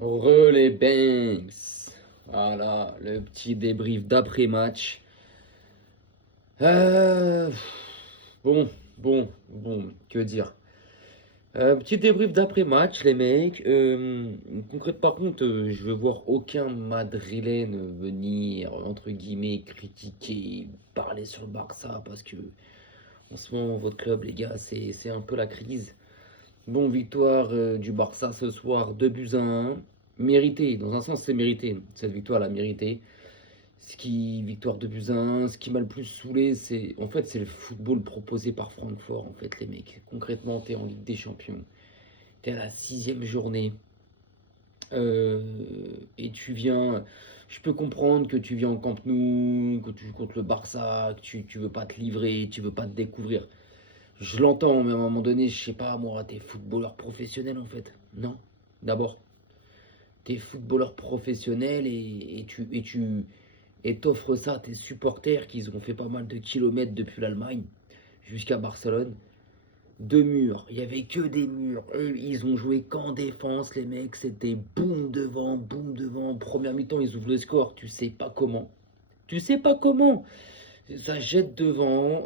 Les Banks. Voilà, le petit débrief d'après-match. Euh, bon, que dire? Petit débrief d'après-match, les mecs. Concrètement, par contre, je veux voir aucun Madrilène venir, entre guillemets, critiquer, parler sur le Barça, parce que en ce moment, votre club, les gars, c'est un peu la crise. Bon, victoire du Barça ce soir, 2 buts à 1. Mérité, dans un sens, c'est mérité. Cette victoire, l'a mérité. Victoire 2 buts à 1. Ce qui m'a le plus saoulé, c'est le football proposé par Francfort, en fait, les mecs. Concrètement, t'es en Ligue des Champions. T'es à la 6e journée. euh, et tu viens. Je peux comprendre que tu viens au Camp Nou, que tu joues contre le Barça, que tu veux pas te livrer, tu veux pas te découvrir. Je l'entends, mais à un moment donné, je sais pas, moi, t'es footballeur professionnel en fait. Non. D'abord, t'es footballeur professionnel et t'offres ça à tes supporters qui ont fait pas mal de kilomètres depuis l'Allemagne jusqu'à Barcelone. Deux murs, il y avait que des murs. Eux, ils ont joué qu'en défense, les mecs. C'était boum devant, boum devant. Première mi-temps, ils ouvrent le score. Tu sais pas comment. Tu sais pas comment. Ça jette devant.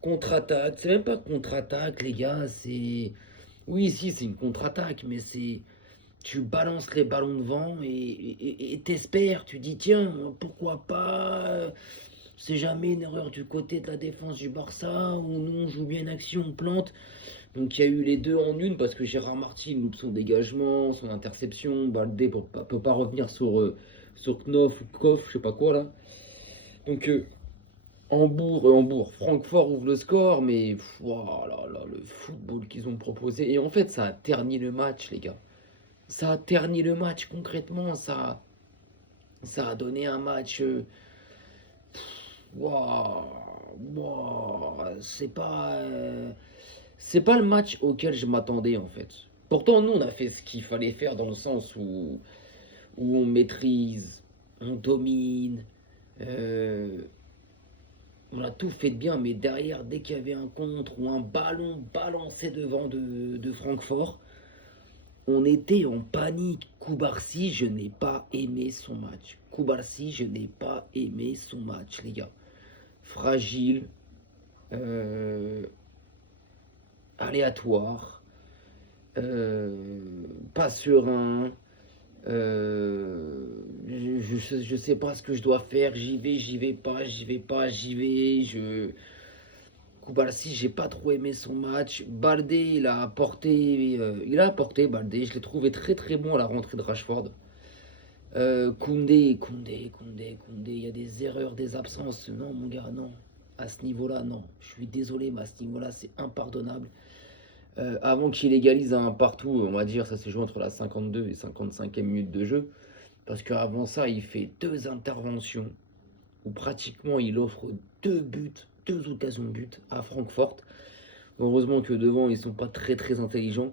Contre-attaque, c'est même pas contre-attaque, les gars, c'est. Oui, si, c'est une contre-attaque, mais c'est. Tu balances les ballons devant et t'espères, tu dis tiens, pourquoi pas, c'est jamais une erreur du côté de la défense du Barça, où nous on joue bien une action, on plante. Donc il y a eu les deux en une, parce que Gérard Martin loupe son dégagement, son interception, Baldé peut pas revenir sur Knof ou Koff, je sais pas quoi là. Donc Hambourg, Francfort ouvre le score, mais là, là, le football qu'ils ont proposé. Et en fait, ça a terni le match, les gars. Ça a terni le match concrètement. Ça a donné un match. Waouh, c'est pas le match auquel je m'attendais en fait. Pourtant, nous, on a fait ce qu'il fallait faire dans le sens où on maîtrise, on domine. euh, On a tout fait de bien, mais derrière, dès qu'il y avait un contre ou un ballon balancé devant de Francfort, on était en panique. Koubarsi, je n'ai pas aimé son match. Koubarsi, je n'ai pas aimé son match, les gars. Fragile, euh, aléatoire, pas serein. Je sais pas ce que je dois faire. J'y vais pas, j'y vais pas, j'y vais. Koubarsi, j'ai pas trop aimé son match. Baldé, il a apporté Baldé. Je l'ai trouvé très très bon à la rentrée de Rashford. Koundé, il y a des erreurs, des absences. Non, mon gars, non. À ce niveau-là, non. Je suis désolé, mais à ce niveau-là, c'est impardonnable. Avant qu'il égalise un partout, on va dire, ça s'est joué entre la 52 et 55e minute de jeu. Parce qu'avant ça, il fait deux interventions où pratiquement il offre deux buts, deux occasions de but à Francfort. Heureusement que devant, ils sont pas très très intelligents.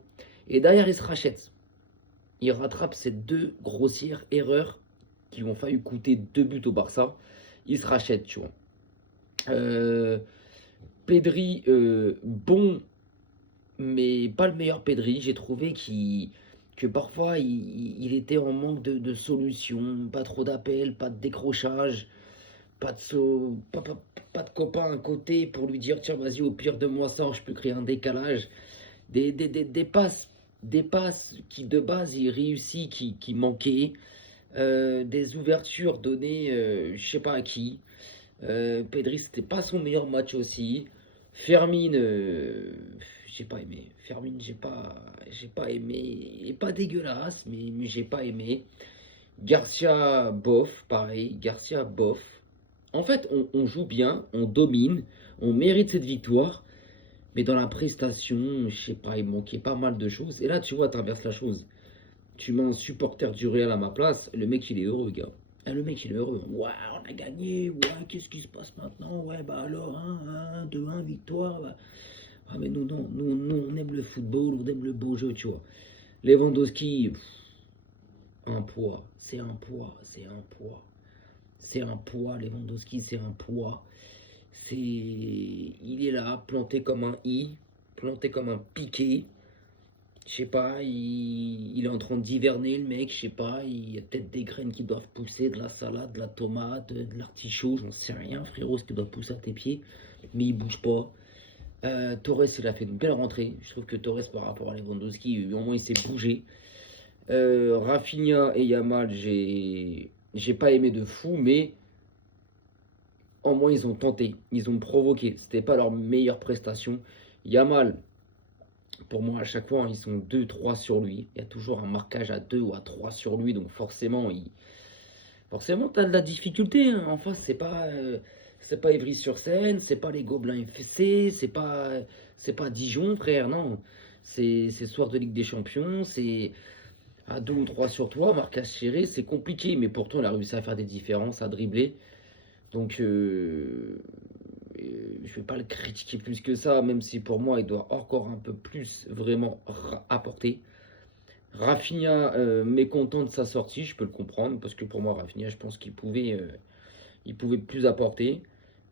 Et derrière, il se rachète. Il rattrape ces deux grossières erreurs qui ont failli coûter deux buts au Barça. Il se rachète, tu vois. Euh, Pedri, bon, mais pas le meilleur Pedri. J'ai trouvé que parfois il était en manque de solutions, pas trop d'appels, pas de décrochage, pas de copain à côté pour lui dire tiens vas-y au pire de moi ça, je peux créer un décalage. Des passes qui de base il réussit, qui manquaient. Des ouvertures données, je sais pas à qui. Pedri, c'était pas son meilleur match aussi. Fermine, j'ai pas aimé. Fermine, j'ai pas aimé. Il est pas dégueulasse, mais j'ai pas aimé. Garcia, bof, pareil. Garcia, bof. En fait, on joue bien, on domine, on mérite cette victoire. Mais dans la prestation, je sais pas, il manquait pas mal de choses. Et là, tu vois, t'inverses la chose. Tu mets un supporter du Real à ma place, le mec il est heureux, gars. Ah, le mec il est heureux. Ouais, on a gagné, ouais, qu'est-ce qui se passe maintenant? Ouais, bah alors, 2-1, victoire. Bah. Ah, mais nous, non, on aime le football, on aime le beau jeu, tu vois. Lewandowski, un poids, c'est un poids, c'est un poids. C'est un poids, Lewandowski, c'est un poids. Il est là, planté comme un i, planté comme un piqué. Je sais pas, il est en train d'hiverner le mec, je sais pas, il y a peut-être des graines qui doivent pousser, de la salade, de la tomate, de l'artichaut, j'en sais rien, frérot, ce qui doit pousser à tes pieds, mais il bouge pas. Torres, il a fait une belle rentrée. Je trouve que Torres, par rapport à Lewandowski, au moins il s'est bougé. Rafinha et Yamal, j'ai pas aimé de fou, mais au moins ils ont tenté, ils ont provoqué. C'était pas leur meilleure prestation. Yamal, pour moi, à chaque fois, ils sont deux trois sur lui. Il y a toujours un marquage à 2 ou à 3 sur lui, donc forcément, t'as de la difficulté, hein. En face, c'est pas Ivry-sur-Seine, c'est pas les Gobelins FC, c'est pas Dijon, frère, non. C'est soir de Ligue des Champions, c'est à 2 ou 3 sur toi, marquage serré, c'est compliqué, mais pourtant, il a réussi à faire des différences, à dribbler. Donc, je vais pas le critiquer plus que ça, même si pour moi, il doit encore un peu plus vraiment apporter. Rafinha, mécontent de sa sortie, je peux le comprendre, parce que pour moi, Rafinha, je pense qu'il pouvait plus apporter.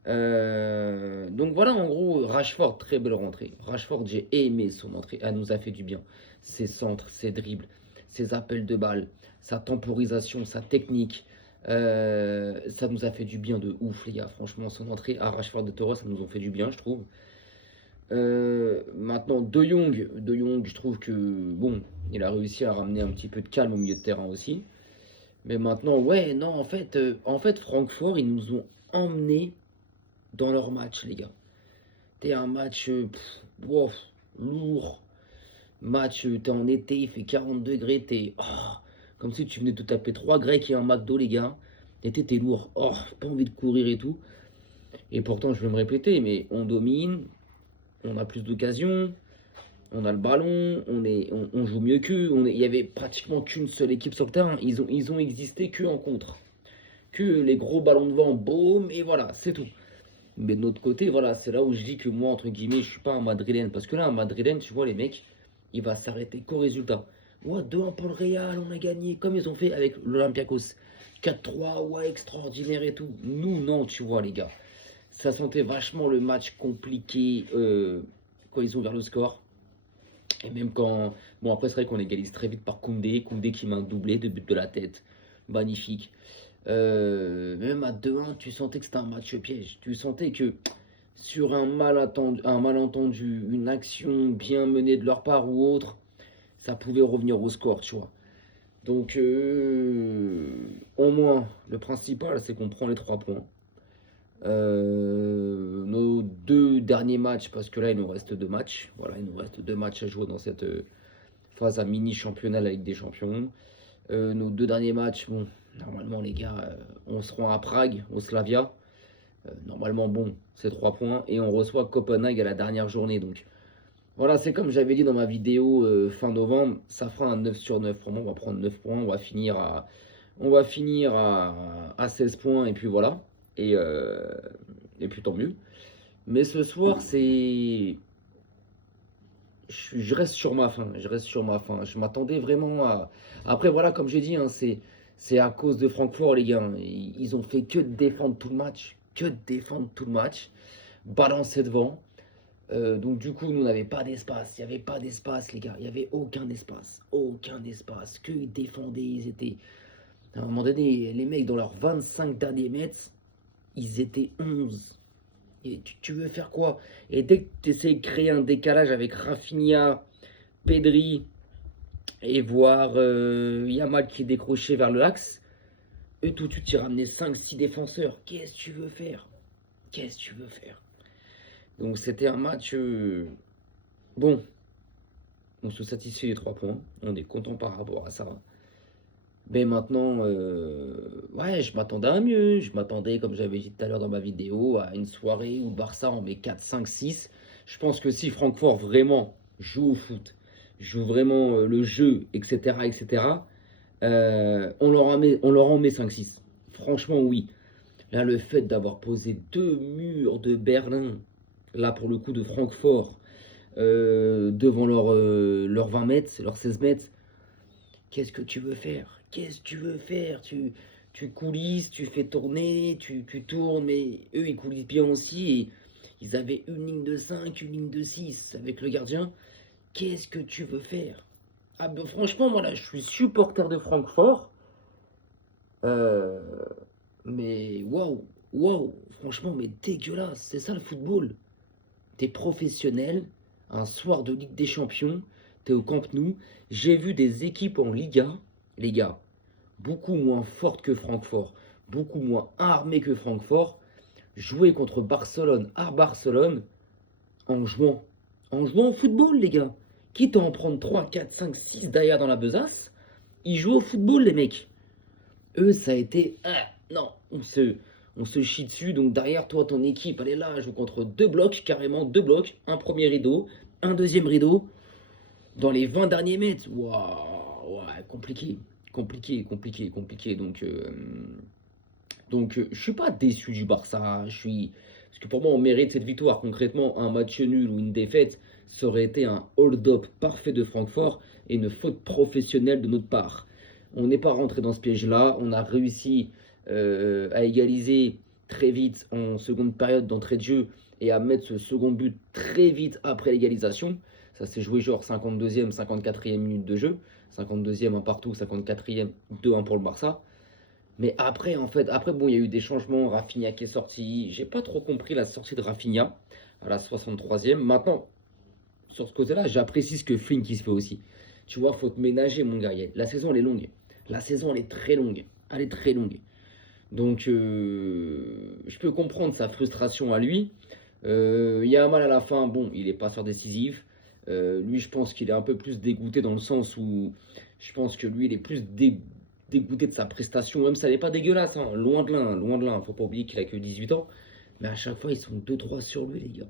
Donc voilà, en gros, Rashford, très belle rentrée. Rashford, j'ai aimé son entrée, elle nous a fait du bien. Ses centres, ses dribbles, ses appels de balles, sa temporisation, sa technique, ça nous a fait du bien de ouf, les gars. Franchement, son entrée à Rashford de Torres, ça nous a fait du bien, je trouve. Maintenant, De Jong, je trouve que bon, il a réussi à ramener un petit peu de calme au milieu de terrain aussi. Mais maintenant, ouais, non, en fait, Francfort, ils nous ont emmenés dans leur match, les gars. T'es un match, wow, lourd. Match, t'es en été, il fait 40 degrés, comme si tu venais de te taper 3 Grecs et un McDo, les gars. T'es lourd, pas envie de courir et tout. Et pourtant, je vais me répéter, mais on domine, on a plus d'occasions, on a le ballon, on joue mieux qu'eux. Il y avait pratiquement qu'une seule équipe sur le terrain. Ils ont existé que en contre. Que les gros ballons devant, boum, et voilà, c'est tout. Mais de notre côté, voilà, c'est là où je dis que moi, entre guillemets, je suis pas un madrilène. Parce que là, un madrilène, tu vois, les mecs, il va s'arrêter qu'au résultat. Ouais, 2-1 pour le Real, on a gagné, comme ils ont fait avec l'Olympiakos. 4-3, ouais, extraordinaire et tout. Nous, non, tu vois, les gars. Ça sentait vachement le match compliqué quand ils ont ouvert le score. Et même quand. Bon, après, c'est vrai qu'on égalise très vite par Koundé. Koundé qui met un doublé de but de la tête. Magnifique. Même à 2-1, tu sentais que c'était un match piège. Tu sentais que sur un malentendu, une action bien menée de leur part ou autre, ça pouvait revenir au score, tu vois. Donc, au moins, le principal, c'est qu'on prend les 3 points. Nos 2 derniers matchs, parce que là, il nous reste 2 matchs. Voilà, il nous reste 2 matchs à jouer dans cette phase à mini championnat de la Ligue des Champions. Nos 2 derniers matchs, bon, normalement, les gars, on se rend à Prague, au Slavia. Normalement, bon, c'est 3 points. Et on reçoit Copenhague à la dernière journée. Donc, voilà, c'est comme j'avais dit dans ma vidéo fin novembre, ça fera un 9 sur 9. Pour moi, on va prendre 9 points. On va finir à 16 points. Et puis voilà. Et puis tant mieux. Mais ce soir, je reste sur ma faim. Je reste sur ma faim. Je m'attendais vraiment à. Après, voilà, comme j'ai dit, hein, c'est à cause de Francfort, les gars. Ils ont fait que de défendre tout le match. Que de défendre tout le match. Balancer devant. Donc, du coup, nous, on n'avait pas d'espace. Il n'y avait pas d'espace, les gars. Il n'y avait aucun espace. Aucun espace. Que ils défendaient. Ils étaient. À un moment donné, les mecs, dans leurs 25 derniers mètres, ils étaient 11. Et tu veux faire quoi? Et dès que tu essaies de créer un décalage avec Rafinha, Pedri et voir Yamal qui est décroché vers le axe, eux tout de suite ils ramenaient 5-6 défenseurs. Qu'est-ce que tu veux faire? Qu'est-ce que tu veux faire? Donc c'était un match. Bon, on se satisfait des 3 points. On est content par rapport à ça. Mais maintenant, ouais, je m'attendais à mieux. Je m'attendais, comme j'avais dit tout à l'heure dans ma vidéo, à une soirée où le Barça en met 4, 5, 6. Je pense que si Francfort vraiment joue au foot, joue vraiment le jeu, etc., etc., on leur en met 5, 6. Franchement, oui. Là, le fait d'avoir posé 2 murs de Berlin, là pour le coup de Francfort, devant leurs 20 mètres, leurs 16 mètres, qu'est-ce que tu veux faire? Qu'est-ce que tu veux faire? Tu coulisses, tu fais tourner, tu tournes, mais eux, ils coulissent bien aussi. Et ils avaient une ligne de 5, une ligne de 6 avec le gardien. Qu'est-ce que tu veux faire? Ah ben, franchement, moi là, je suis supporter de Francfort. Euh, mais waouh, waouh, franchement, mais dégueulasse. C'est ça le football. T'es professionnel, un soir de Ligue des Champions, t'es au Camp Nou. J'ai vu des équipes en Liga, les gars, beaucoup moins fortes que Francfort, beaucoup moins armées que Francfort, jouer contre Barcelone à Barcelone en jouant. En jouant au football, les gars. Quitte à en prendre 3, 4, 5, 6 derrière dans la besace, ils jouent au football, les mecs. Eux, ça a été. Ah, non, on se chie dessus. Donc derrière toi, ton équipe, elle est là, elle joue contre deux blocs, carrément deux blocs. Un premier rideau, un deuxième rideau. Dans les 20 derniers mètres. Waouh, ouais, compliqué. Compliqué, compliqué, compliqué. Donc, je suis pas déçu du Barça. Parce que pour moi, on mérite cette victoire. Concrètement, un match nul ou une défaite, ça aurait été un hold-up parfait de Francfort et une faute professionnelle de notre part. On n'est pas rentré dans ce piège-là. On a réussi à égaliser très vite en seconde période d'entrée de jeu et à mettre ce second but très vite après l'égalisation. Ça s'est joué genre 52e, 54e minute de jeu. 52e un partout, 54e 2-1 pour le Barça. Mais après, en fait, après, bon, il y a eu des changements. Rafinha qui est sorti. J'ai pas trop compris la sortie de Rafinha à la 63e. Maintenant, sur ce côté-là, j'apprécie ce que Flynn qui se fait aussi. Tu vois, faut te ménager, mon gars. La saison, elle est longue. La saison, elle est très longue. Elle est très longue. Donc, je peux comprendre sa frustration à lui. Il y a un mal à la fin. Bon, il est passeur décisif. Lui, je pense qu'il est un peu plus dégoûté dans le sens où je pense que lui, il est plus dégoûté de sa prestation. Même ça n'est pas dégueulasse, hein. Loin de là, hein, loin de là. Faut pas oublier qu'il a que 18 ans. Mais à chaque fois, ils sont deux trois sur lui, les gars.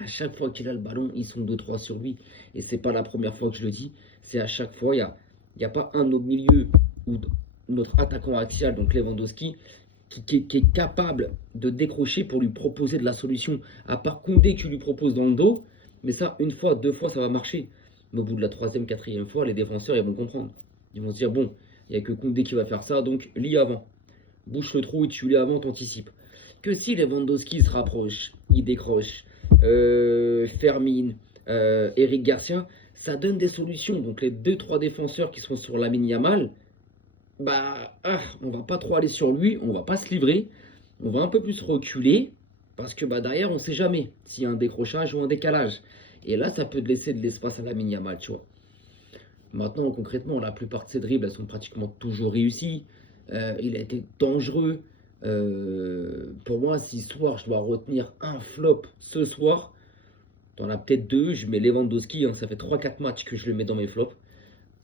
À chaque fois qu'il a le ballon, ils sont deux trois sur lui. Et c'est pas la première fois que je le dis. C'est à chaque fois, il y a pas un au milieu ou notre attaquant axial, donc Lewandowski, qui est capable de décrocher pour lui proposer de la solution. À part Koundé qui lui propose dans le dos. Mais ça, une fois, deux fois, ça va marcher. Mais au bout de la troisième, quatrième fois, les défenseurs, ils vont comprendre. Ils vont se dire, bon, il n'y a que Koundé qui va faire ça, donc lis avant. Bouche le trou et tu lis avant, t'anticipes. Que si Lewandowski se rapproche, il décroche, Fermin, Eric Garcia, ça donne des solutions. Donc les deux trois défenseurs qui sont sur Lamine Yamal, on va pas trop aller sur lui, on va pas se livrer, on va un peu plus reculer, parce que derrière, on sait jamais s'il y a un décrochage ou un décalage. Et là, ça peut te laisser de l'espace à Lamine Yamal, tu vois. Maintenant, concrètement, la plupart de ses dribbles, elles sont pratiquement toujours réussies. Il a été dangereux. Pour moi, si ce soir, je dois retenir un flop ce soir, t'en as peut-être deux. Je mets Lewandowski, hein, ça fait 3 4 matchs que je le mets dans mes flops.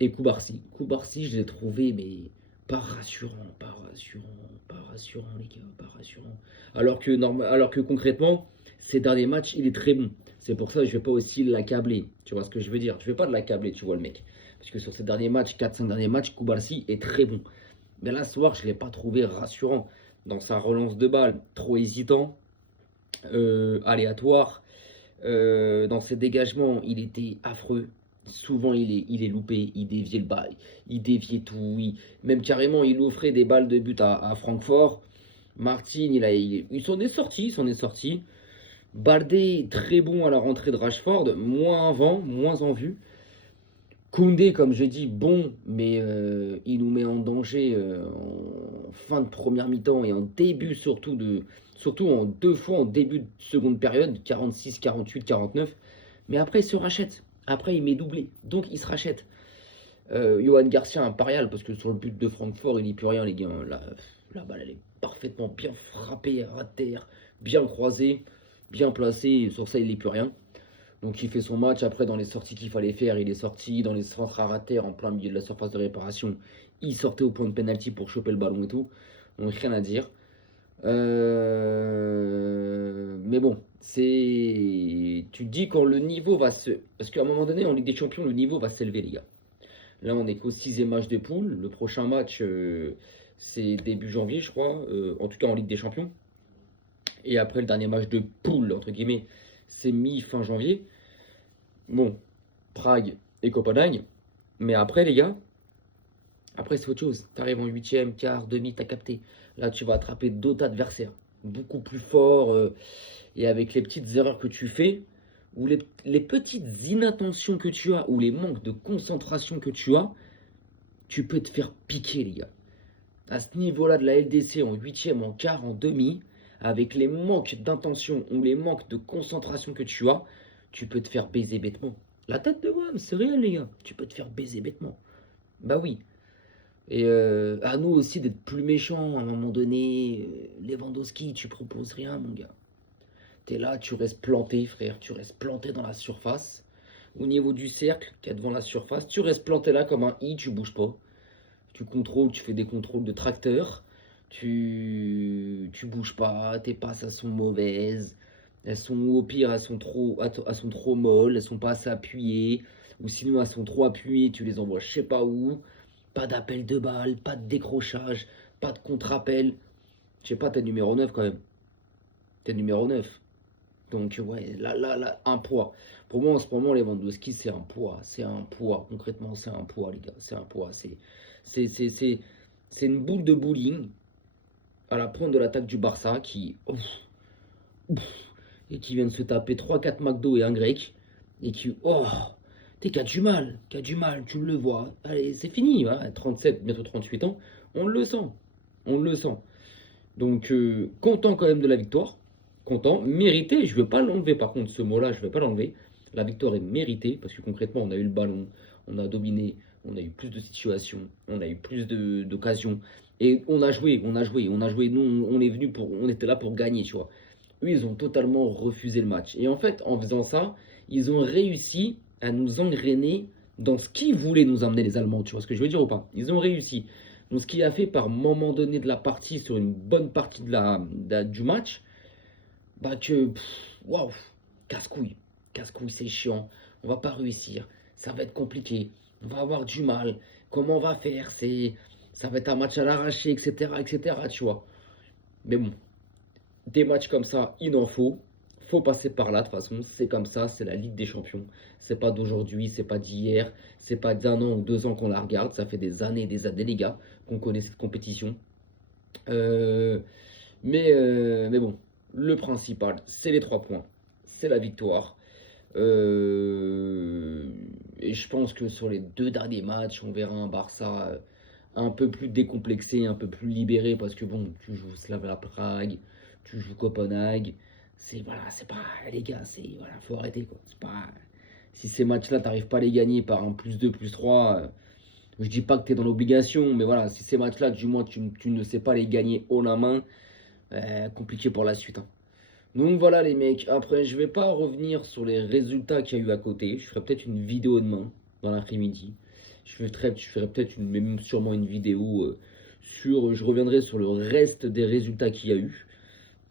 Et Koubarsi. Koubarsi, je l'ai trouvé, mais pas rassurant, pas rassurant, pas rassurant, les gars, pas rassurant. Alors que concrètement, ces derniers matchs, il est très bon. C'est pour ça que je vais pas aussi l'accabler. Tu vois ce que je veux dire? Je vais pas l'accabler, tu vois, le mec. Parce que sur ces derniers matchs, 4 5 derniers matchs, Koubarsi est très bon. Mais là, ce soir, je ne l'ai pas trouvé rassurant. Dans sa relance de balle, trop hésitant, aléatoire. Dans ses dégagements, il était affreux. Souvent, il est loupé, il déviait le bal, il déviait tout. Même carrément, il offrait des balles de but à Francfort. Martin, il s'en est sorti, il s'en est sorti. Baldé, très bon à la rentrée de Rashford, moins avant, moins en vue. Koundé, comme je dis, bon, mais il nous met en danger en fin de première mi-temps et en début surtout en deux fois en début de seconde période, 46, 48, 49. Mais après, il se rachète. Après, il met doublé. Donc, il se rachète. Johan Garcia, impérial, parce que sur le but de Francfort, il n'y plus rien, les gars. La balle, elle est parfaitement bien frappée à terre, bien croisée, bien placée. Sur ça, il n'y plus rien. Donc il fait son match, après dans les sorties qu'il fallait faire, il est sorti, dans les centres à terre en plein milieu de la surface de réparation, il sortait au point de penalty pour choper le ballon et tout. Donc rien à dire. Mais bon, tu te dis quand le niveau va se... Parce qu'à un moment donné, en Ligue des Champions, le niveau va s'élever, les gars. Là, on est qu'au 6e match de poule. Le prochain match, c'est début janvier, je crois. En tout cas, en Ligue des Champions. Et après, le dernier match de poule, entre guillemets, c'est mi-fin janvier. Bon, Prague et Copenhague. Mais après, les gars, après, c'est autre chose. T'arrives en huitième, quart, demi, t'as capté. Là, tu vas attraper d'autres adversaires. Beaucoup plus forts. Et avec les petites erreurs que tu fais, ou les petites inattentions que tu as, ou les manques de concentration que tu as, tu peux te faire piquer, les gars. À ce niveau-là de la LDC, en huitième, en quart, en demi, avec les manques d'intention ou les manques de concentration que tu as, tu peux te faire baiser bêtement. La tête de Wam, c'est réel, les gars. Tu peux te faire baiser bêtement. Bah oui. Et à nous aussi d'être plus méchants à un moment donné. Lewandowski, tu proposes rien, mon gars. T'es là, tu restes planté, frère. Tu restes planté dans la surface. Au niveau du cercle, qui est devant la surface, tu restes planté là comme un i, tu bouges pas. Tu contrôles, tu fais des contrôles de tracteur. Tu bouges pas, tes passes elles sont mauvaises. Elles sont au pire, elles sont trop molles, elles sont pas assez appuyées. Ou sinon elles sont trop appuyées, tu les envoies je sais pas où. Pas d'appel de balle, pas de décrochage, pas de contre-appel. Je sais pas, t'es numéro 9 quand même. T'es numéro 9. Donc ouais, là, un poids. Pour moi, en ce moment, Lewandowski, c'est un poids. C'est un poids. Concrètement, c'est un poids, les gars. C'est un poids. C'est, c'est, c'est, c'est une boule de bowling à la pointe de l'attaque du Barça qui... et qui vient de se taper 3-4 McDo et un grec. Et qui... Oh, t'es qui a du mal, tu le vois. Allez, c'est fini, hein, 37, bientôt 38 ans. On le sent. On le sent. Donc, content quand même de la victoire. Content, mérité. Je ne veux pas l'enlever, par contre, ce mot-là, je ne vais pas l'enlever. La victoire est méritée, parce que concrètement, on a eu le ballon, on a dominé, on a eu plus de situations, on a eu plus d'occasions. Et on a joué, on a joué, on a joué. Nous, on est venu pour, on était là pour gagner, tu vois. Eux, ils ont totalement refusé le match. Et en fait, en faisant ça, ils ont réussi à nous engrainer dans ce qu'ils voulaient nous emmener, les Allemands. Tu vois ce que je veux dire ou pas? Ils ont réussi. Donc, ce qui a fait par moment donné de la partie, sur une bonne partie du match, bah que, waouh, casse-couille. Casse-couille, c'est chiant. On va pas réussir. Ça va être compliqué. On va avoir du mal. Comment on va faire? Ça va être un match à l'arraché, etc., etc., tu vois. Mais bon, des matchs comme ça, il en faut. Faut passer par là, de toute façon. C'est comme ça, c'est la Ligue des Champions. C'est pas d'aujourd'hui, c'est pas d'hier. C'est pas d'un an ou 2 ans qu'on la regarde. Ça fait des années et des années, les gars, qu'on connaît cette compétition. Euh, mais bon, le principal, c'est les 3 points. C'est la victoire. Et je pense que sur les 2 derniers matchs, on verra un Barça un peu plus décomplexé, un peu plus libéré. Parce que bon, tu joues Slavia Prague, tu joues Copenhague. C'est pas, les gars, voilà, faut arrêter quoi. C'est pas, si ces matchs-là, t'arrives pas à les gagner par un +2, +3, je dis pas que tu es dans l'obligation, mais voilà, si ces matchs-là, du moins, tu ne sais pas les gagner haut la main, compliqué pour la suite, hein. Donc voilà les mecs, après je vais pas revenir sur les résultats qu'il y a eu à côté, je ferai peut-être une vidéo demain, dans l'après-midi. Je ferai peut-être même sûrement une vidéo je reviendrai sur le reste des résultats qu'il y a eu.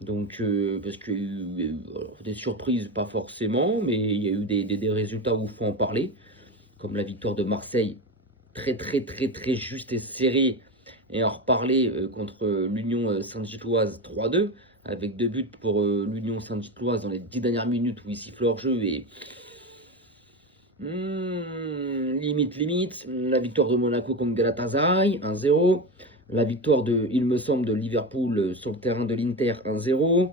Donc, parce qu'il y a eu des surprises, pas forcément, mais il y a eu des résultats où il faut en parler, comme la victoire de Marseille, très très très très juste et serré, et en reparler contre l'Union Saint-Gilloise 3-2, avec 2 buts pour l'Union Saint-Gilloise dans les 10 dernières minutes où ils sifflent leur jeu et limite. La victoire de Monaco contre Galatasaray 1-0. La victoire il me semble, de Liverpool sur le terrain de l'Inter 1-0.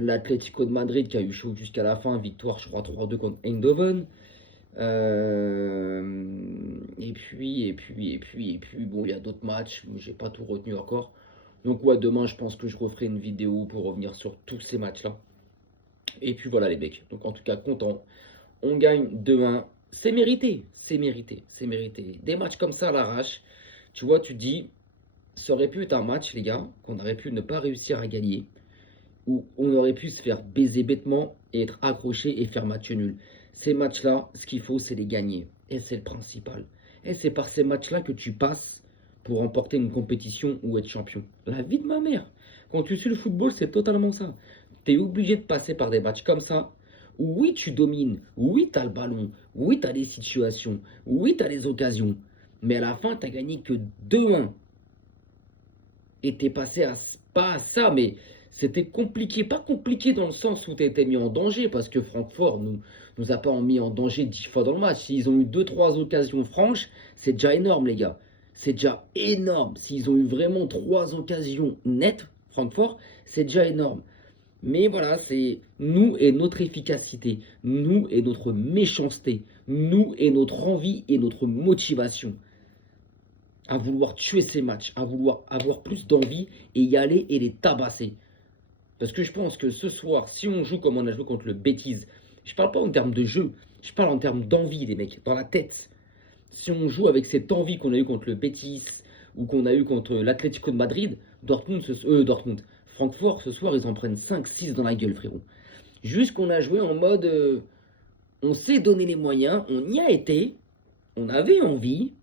L'Atlético de Madrid qui a eu chaud jusqu'à la fin, victoire je crois 3-2 contre Eindhoven. Et puis, bon, il y a d'autres matchs, mais j'ai pas tout retenu encore. Donc ouais, demain, je pense que je referai une vidéo pour revenir sur tous ces matchs-là. Et puis voilà les mecs. Donc en tout cas, content. On gagne 2-1. C'est mérité, c'est mérité, c'est mérité. Des matchs comme ça à l'arrache, tu vois, tu dis, ça aurait pu être un match, les gars, qu'on aurait pu ne pas réussir à gagner, où on aurait pu se faire baiser bêtement et être accroché et faire match nul. Ces matchs-là, ce qu'il faut, c'est les gagner. Et c'est le principal. Et c'est par ces matchs-là que tu passes pour remporter une compétition ou être champion. La vie de ma mère. Quand tu suis le football, c'est totalement ça. Tu es obligé de passer par des matchs comme ça, où oui, tu domines, oui, tu as le ballon, oui, tu as des situations, oui, tu as des occasions. Mais à la fin, tu n'as gagné que 2-1. Et tu es passé pas à ça, mais c'était compliqué. Pas compliqué dans le sens où tu étais mis en danger, parce que Francfort nous a pas mis en danger 10 fois dans le match. S'ils ont eu 2-3 occasions franches, c'est déjà énorme, les gars. C'est déjà énorme. S'ils ont eu vraiment 3 occasions nettes, Francfort, c'est déjà énorme. Mais voilà, c'est nous et notre efficacité, nous et notre méchanceté, nous et notre envie et notre motivation à vouloir tuer ces matchs, à vouloir avoir plus d'envie et y aller et les tabasser. Parce que je pense que ce soir, si on joue comme on a joué contre le Betis, je parle pas en termes de jeu, je parle en termes d'envie, les mecs, dans la tête. Si on joue avec cette envie qu'on a eu contre le Betis ou qu'on a eu contre l'Atlético de Madrid, Francfort, ce soir, ils en prennent 5-6 dans la gueule, frérot. Juste qu'on a joué en mode, on s'est donné les moyens, on y a été, on avait envie,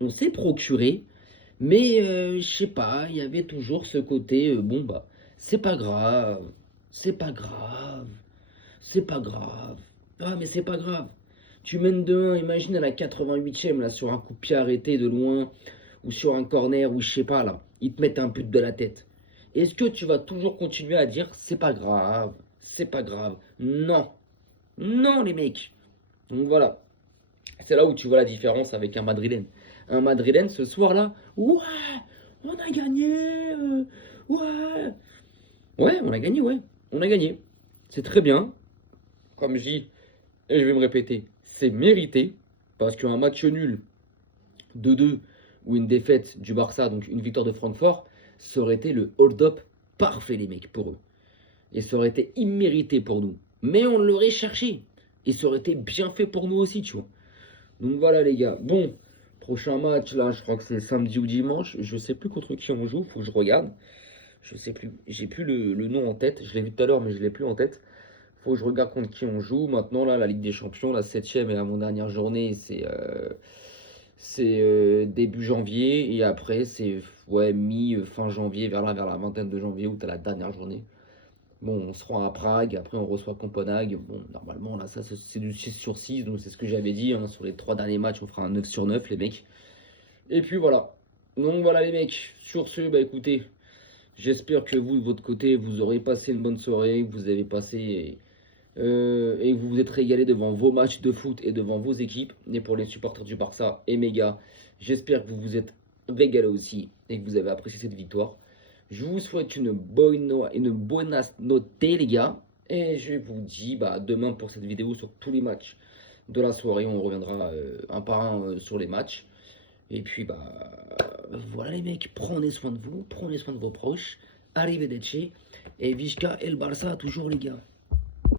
on s'est procuré, mais je sais pas, il y avait toujours ce côté, bon bah, c'est pas grave, c'est pas grave, c'est pas grave. Ah mais c'est pas grave. Tu mènes 2-1, imagine à la 88e là sur un coup de pied arrêté de loin ou sur un corner ou je sais pas là, ils te mettent un but de la tête. Est-ce que tu vas toujours continuer à dire c'est pas grave, c'est pas grave? Non. Non les mecs. Donc voilà. C'est là où tu vois la différence avec un Madrilène. Un Madrilène, ce soir-là, ouais, on a gagné, ouais. Ouais, on a gagné, ouais. On a gagné. C'est très bien. Comme je dis, et je vais me répéter, c'est mérité. Parce qu'un match nul 2-2 ou une défaite du Barça, donc une victoire de Francfort, ça aurait été le hold-up parfait, les mecs, pour eux. Et ça aurait été immérité pour nous. Mais on l'aurait cherché. Et ça aurait été bien fait pour nous aussi, tu vois. Donc voilà les gars. Bon, prochain match là, je crois que c'est samedi ou dimanche. Je sais plus contre qui on joue, faut que je regarde. Je sais plus, j'ai plus le nom en tête. Je l'ai vu tout à l'heure, mais je l'ai plus en tête. Faut que je regarde contre qui on joue. Maintenant là, la Ligue des Champions, la 7e et mon dernière journée, c'est début janvier et après c'est ouais fin janvier vers la vingtaine de janvier où t'as la dernière journée. Bon, on se rend à Prague, après on reçoit Copenhague. Bon, normalement, là, ça, c'est du 6 sur 6, donc c'est ce que j'avais dit. Hein, sur les 3 derniers matchs, on fera un 9 sur 9, les mecs. Et puis voilà. Donc voilà, les mecs. Sur ce, bah écoutez, j'espère que vous, de votre côté, vous aurez passé une bonne soirée, que vous avez passé et que vous vous êtes régalé devant vos matchs de foot et devant vos équipes. Et pour les supporters du Barça et méga, j'espère que vous vous êtes régalé aussi et que vous avez apprécié cette victoire. Je vous souhaite une buenas notte, les gars. Et je vous dis bah, demain pour cette vidéo sur tous les matchs de la soirée. On reviendra un par un sur les matchs. Et puis, bah, voilà les mecs, prenez soin de vous, prenez soin de vos proches. Arrivederci. Et Vizca El Barça, toujours les gars.